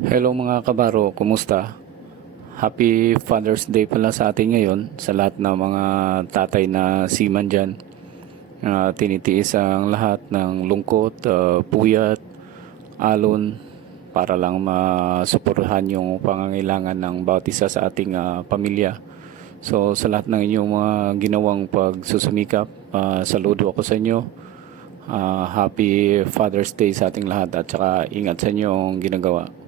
Hello mga kabaro, kumusta? Happy Father's Day pala sa atin ngayon sa lahat ng mga tatay na seaman dyan. Ah, tinitiis ang lahat ng lungkot, ah, puyat, alon para lang masuportahan yung pangangailangan ng bawat isa sa ating ah, pamilya. So sa lahat ng inyong mga ginawang pagsusumikap, ah, saludo ako sa inyo. Ah, happy Father's Day sa ating lahat at saka ingat sa inyong ginagawa.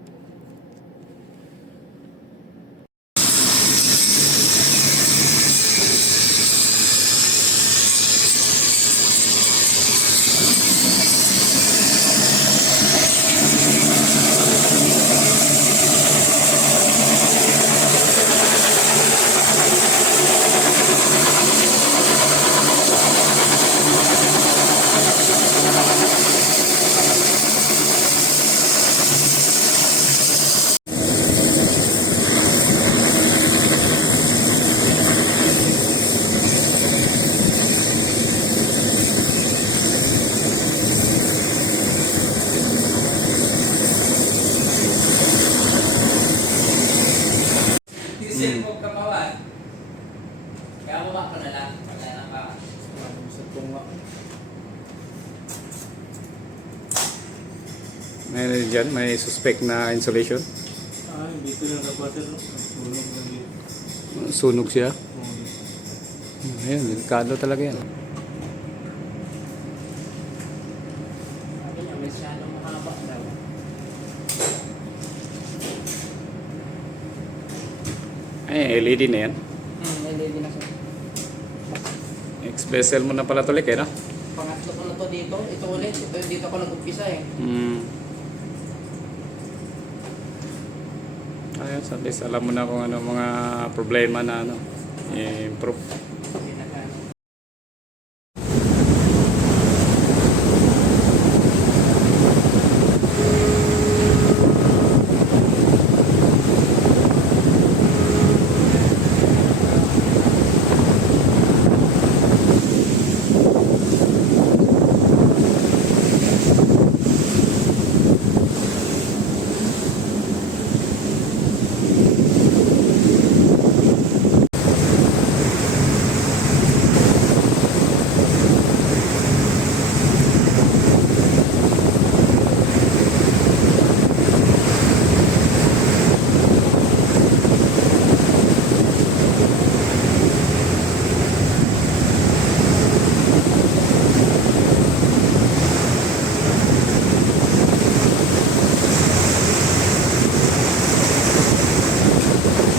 Diesel mo kapawan. Kaya baba ko na lang. Wala na pa. Sa tunga. May dyan, may suspect na insulation. Ah, dito lang no? Tulog lang dito. Sunog siya. Oh, Ayun, delikado talaga yan. Ay, LED na yan. Hmm, hindi na siya. Ex-vessel mo na pala tulik eh, no? Pangatlo ko na to dito. Ito ulit. Ito dito ako nag-umpisa eh. Mm. Ayos, at least alam mo na kung ano mga problema na ano, i-improve.